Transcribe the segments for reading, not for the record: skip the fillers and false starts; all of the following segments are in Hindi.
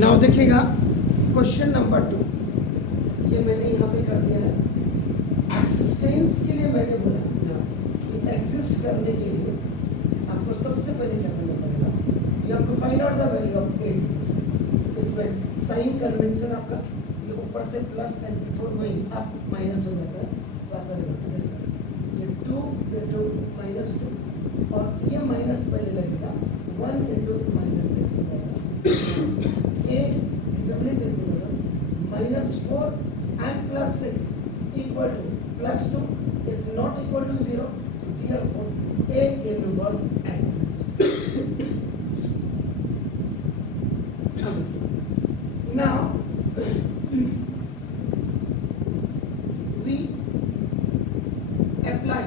नाउ देखिएगा क्वेश्चन नंबर 2, ये मैंने यहाँ पे कर दिया है। एक्सिस्टेंस के लिए मैंने बोला ना कि एग्जिस्ट करने के लिए आपको सबसे पहले क्या करना पड़ेगा, you have to find out the value of A. इसमें साइन कन्वेंशन आपका ये ऊपर से plus and before going up minus हो जाता है, तो आपका देखो ये 2 इंटू माइनस 2 और ये माइनस पहले लगेगा 1 इंटू माइनस 6 हो जाएगा। ये determinant is -4 and +6 equal to +2 is not equal to 0, therefore A inverse exists. Now we apply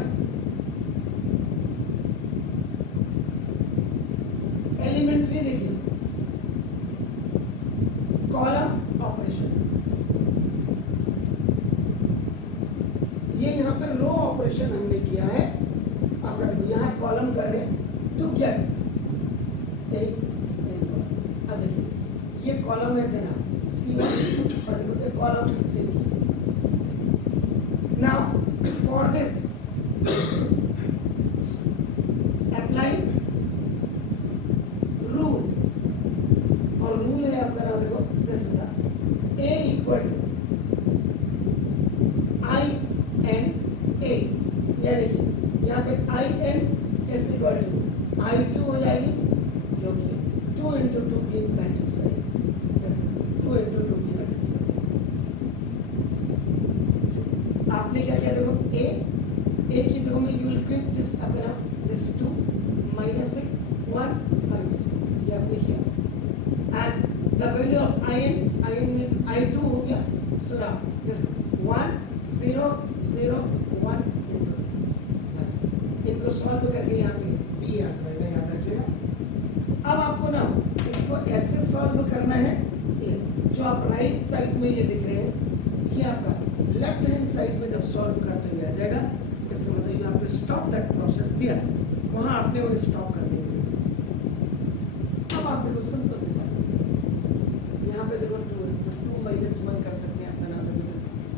elementary देखिए कॉलम ऑपरेशन, ये यहाँ पे रो ऑपरेशन हमने किया है। आपका देखो यहाँ कॉलम कर रहे हैं टू गेट ए इनवर्स। अब देखिए ये कॉलम है थे ना C1 और देखो ये column C2। Now for this apply rule, और रूल है आपका ना देखो दिस था A equal to I N A, या देखिए यहाँ पे I N is equal to I2 हो जाएगी क्योंकि 2 इंटू 2 की मैट्रिक्स है, 2 इंटू 2 की मैट्रिक्स है। आपने क्या किया देखो ए की जगह में यू विल कीप दिस अपना दिस 2 -6 1 -2 ये आपने किया, and the value of I N means I2 हो गया। सो नाउ दिस 1 0 0 1 बस इनको सॉल्व करके यहाँ पे बी आ जाएगा, याद रखिएगा। अब आपको ना इसको ऐसे सॉल्व करना है, जो आप राइट साइड में ये दिख रहे हैं ये आपका लेफ्ट हैंड साइड में जब सॉल्व करते हुए आ जाएगा, इसका मतलब you have to stop that process दिया, वहाँ आपने वो स्टॉप कर देंगे। अब आप देखो सिंपल सी बात, यहाँ पे देखो 2 -1 कर सकते हैं अपना नाम।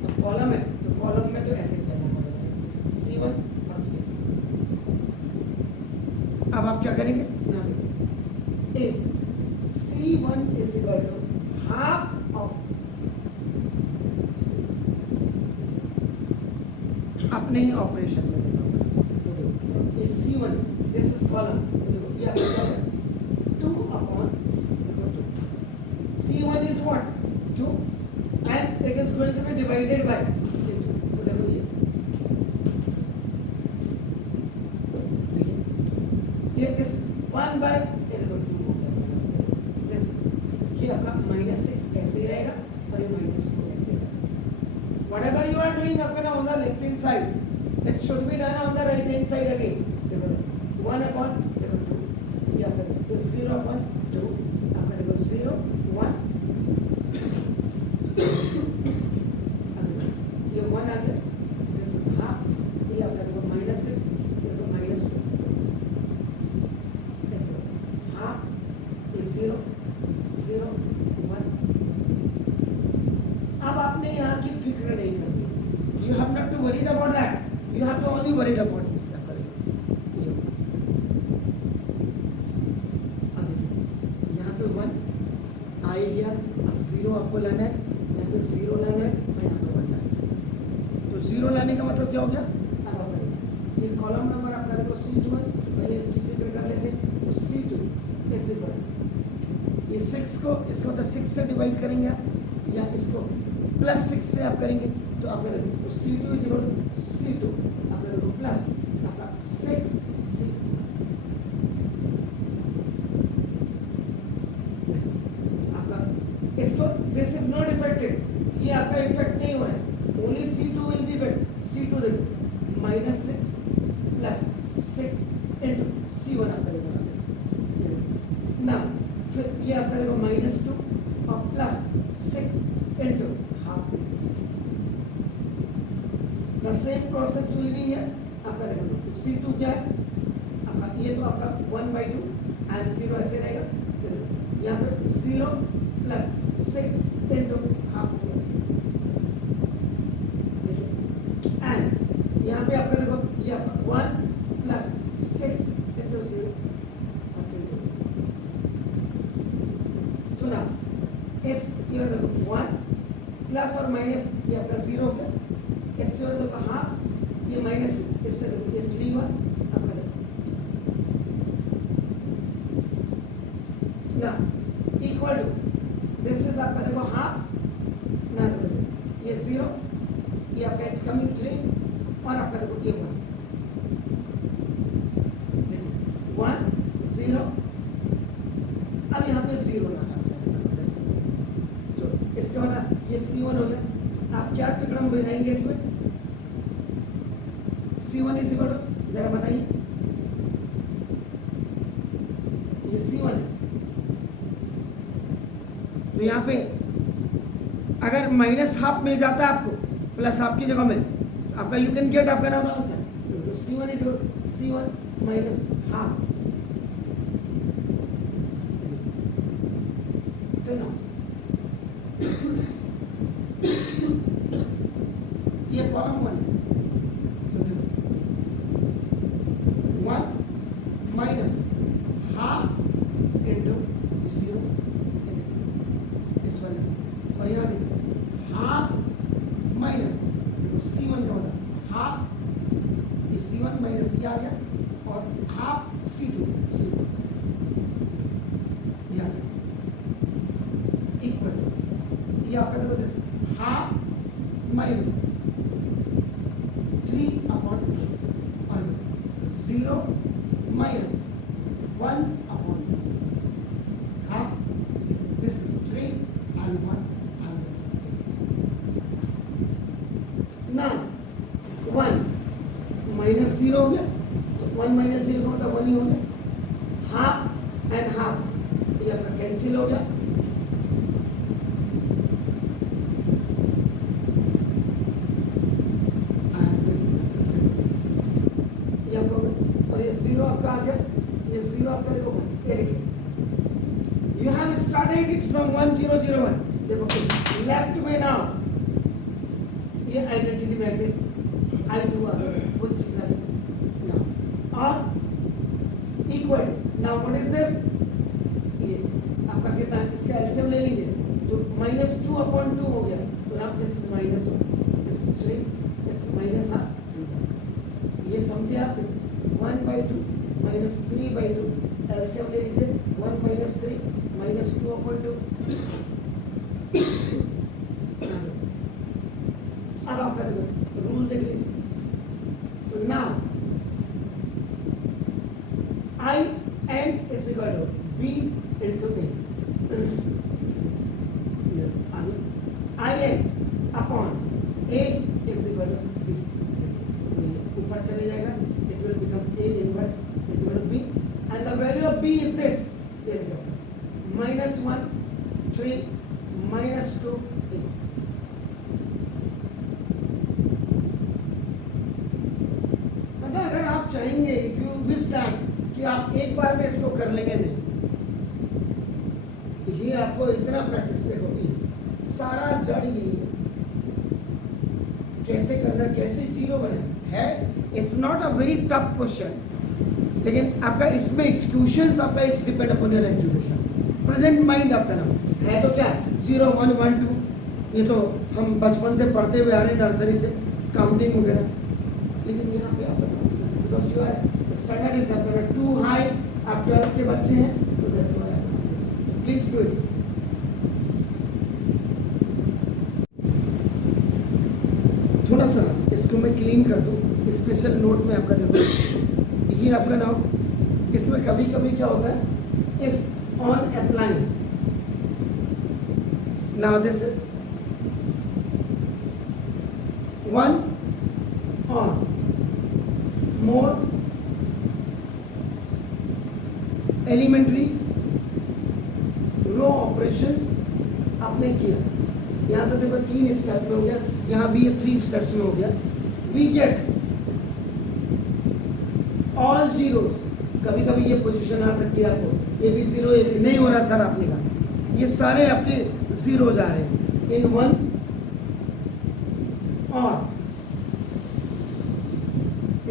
अब कॉलम है तो कॉलम में तो ऐसे चलना पड़ेगा C1 और C2। अब आप क्या करेंगे ना देखो A C1 is equal to half of C, अपने ही ऑपरेशन में देखो ये C1 दिस इज कॉलम, देखो ये आपका 2 अपॉन देखो 2, C1 is what 2 and it is going to be divided by C2। तो देखो ये दिस 1 by ये देखो 2 हो गया, दिस ये आपका -6 ऐसे ही रहेगा और ये -2 ऐसे रहेगा। whatever you are doing आपका on the left hand side that should be done on the right hand side again। देखो 1 upon देखो 2 ये आपका 0 upon 2 आपका देखो 0 1 ये 1 आ गया, दिस इज हाफ, ये आपका देखो -6 देखो -2 ऐसे हाफ, ये 0 0 1। अब आपने यहाँ की फिक्र नहीं करनी, you have not to worried about that, you have to only worried about this. यहाँ पे 1 आ गया, अब 0 आपको लाना है, यहाँ पे 0 लाना है और यहाँ पे 1 लाना है। तो 0 लाने का मतलब क्या हो गया, अब आप ये कॉलम नंबर आपका देखो C2 है, पहले इसकी फिक्र कर लेते हैं। तो C2 ऐसे पर ये 6 को इसको मतलब 6 से डिवाइड करेंगे आप, या इसको +6 से आप करेंगे, तो आपका देखो तो C2 is equal to C2 आपका देखो प्लस आपका 6C आपका इसको दिस इज नॉट इफेक्टेड, ये आपका इफेक्ट नहीं हो रहा है, only C2 will be effect. C2 देखो -6 + 6 इंटू C1 आपका देखो ना, फिर ये आपका देखो -2 और +6 into half. The same process will be here, आपका देखो C2 क्या है आपका, ये तो आपका 1/2 एंड 0 ऐसे रहेगा, यहाँ पे 0 प्लस 6 into हाफ हो गया। देखिए एंड यहाँ पे आपका देखो ये आपका 1 प्लस 6 into 0 तो ना x ये देखो 1 प्लस और माइनस ये आपका 0 हो गया, x से देखो हाफ ये माइनस इससे देखो ये 3 हुआ आपका ना इक्वल टू दिस इज आपका देखो हाफ ना देखो ये 0 ये आपका x कमिंग 3 और आपका देखो ये 1 1 0 अब यहाँ पे 0 लाना इसके बाद ये C1 हो गया। आप क्या टुकड़ा में बनाएंगे इसमें C1 इज इक्वल टू जरा बताइए ये C1 है तो यहाँ पे अगर माइनस हाफ मिल जाता है आपको प्लस हाफ की जगह में आपका यू कैन गेट आपका नाम answer C1 is equal to C1 minus half तो ना ये कॉलम 1 माइनस हाफ इंटू 0 इस वाले और यहाँ देखो हाफ माइनस देखो C1 का मतलब हाफ ये C1 माइनस ये आ गया और हाफ C2 ये आ गया इक्वल ये आपका देखो जैसे half minus 3 upon 0 minus 1 upon half this is 3 and 1 and this is 8 now 1 minus 0 हो गया तो 1 माइनस 0 का मतलब 1 ही हो गया हाफ एंड हाफ ये आपका कैंसिल हो गया आपका आ गया ये 0 आपका देखो ये देखिए you have started it from 1001 देखो लेफ्ट में नाउ ये आइडेंटिटी मैट्रिक्स I2 आ गया वो चीज है नाउ और equal now what is this ये आपका कितना इसका एलसीएम ले लीजिए तो -2 upon 2 हो गया तो अब this minus this 3 it's minus ये समझे आप 1/2 minus 3/2 एलसीएम ले लीजिए 1 minus 3 minus 2 upon 2 अब आपका रूल देख लीजिए तो now I n is equal to B into A I n upon A is equal to B ऊपर चले जाएगा it will become A inverse is equal to B and the value of B is this there we go -1 3 -2 8 मतलब अगर आप चाहेंगे if you wish that कि आप एक बार में इसको कर लेंगे नहीं ये आपको इतना प्रैक्टिस देखो सारा जड़ यही है कैसे करना कैसे जीरो बने है it's not a very tough question लेकिन आपका इसमें एक्सक्यूशंस आपका it's depend upon your education present mind आपका नाम है तो क्या 0 1 1 2 ये तो हम बचपन से पढ़ते हुए आ रहे हैं नर्सरी से काउंटिंग वगैरह लेकिन यहाँ पे आप because you are standard is आपका टू हाई आप 12th के बच्चे हैं तो that's why please do it थोड़ा सा इसको मैं क्लीन कर दूँ स्पेशल नोट में आपका देखो ये आपका नाम इसमें कभी कभी क्या होता है if on applying now this is 1 on more elementary row operations आपने किया यहाँ तो देखो 3 स्टेप में हो गया यहाँ भी ये 3 स्टेप्स में हो गया वी गेट ऑल जीरोस कभी कभी ये पोजीशन आ सकती है आपको ये भी 0 ये भी नहीं हो रहा सर आपने कहा ये सारे आपके जीरो जा रहे हैं इन वन और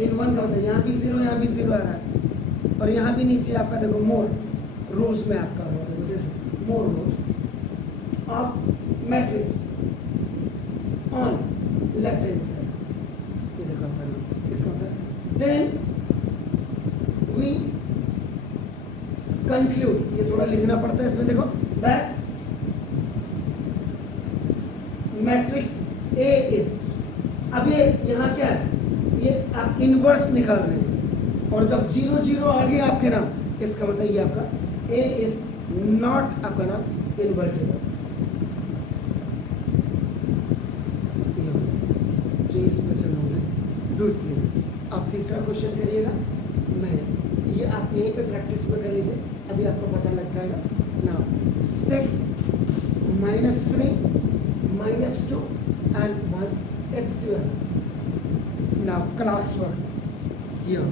इन वन का मतलब यहाँ भी जीरो आ रहा है और यहाँ भी नीचे आपका देखो मोर रोज में आपका होगा देखो this more rose of matrix on left hand side. ये देखो आपका इसका मतलब देन वी कंक्लूड, ये थोड़ा लिखना पड़ता है इसमें, देखो दैट मैट्रिक्स ए इज, अब ये यहाँ क्या है, ये आप इनवर्स निकाल रहे हैं और जब 0 0 आ गया आपके नाम, इसका मतलब ये आपका ए इज नॉट आपका नाम इन्वर्टेबल। ये हो गया जो ये स्पेशल हो गया। Do it please. आप तीसरा क्वेश्चन करिएगा, मैं ये आप यहीं पे प्रैक्टिस में कर लीजिए, अभी आपको पता लग जाएगा। Now 6 -3 -2 and 1 x1। Now class work here.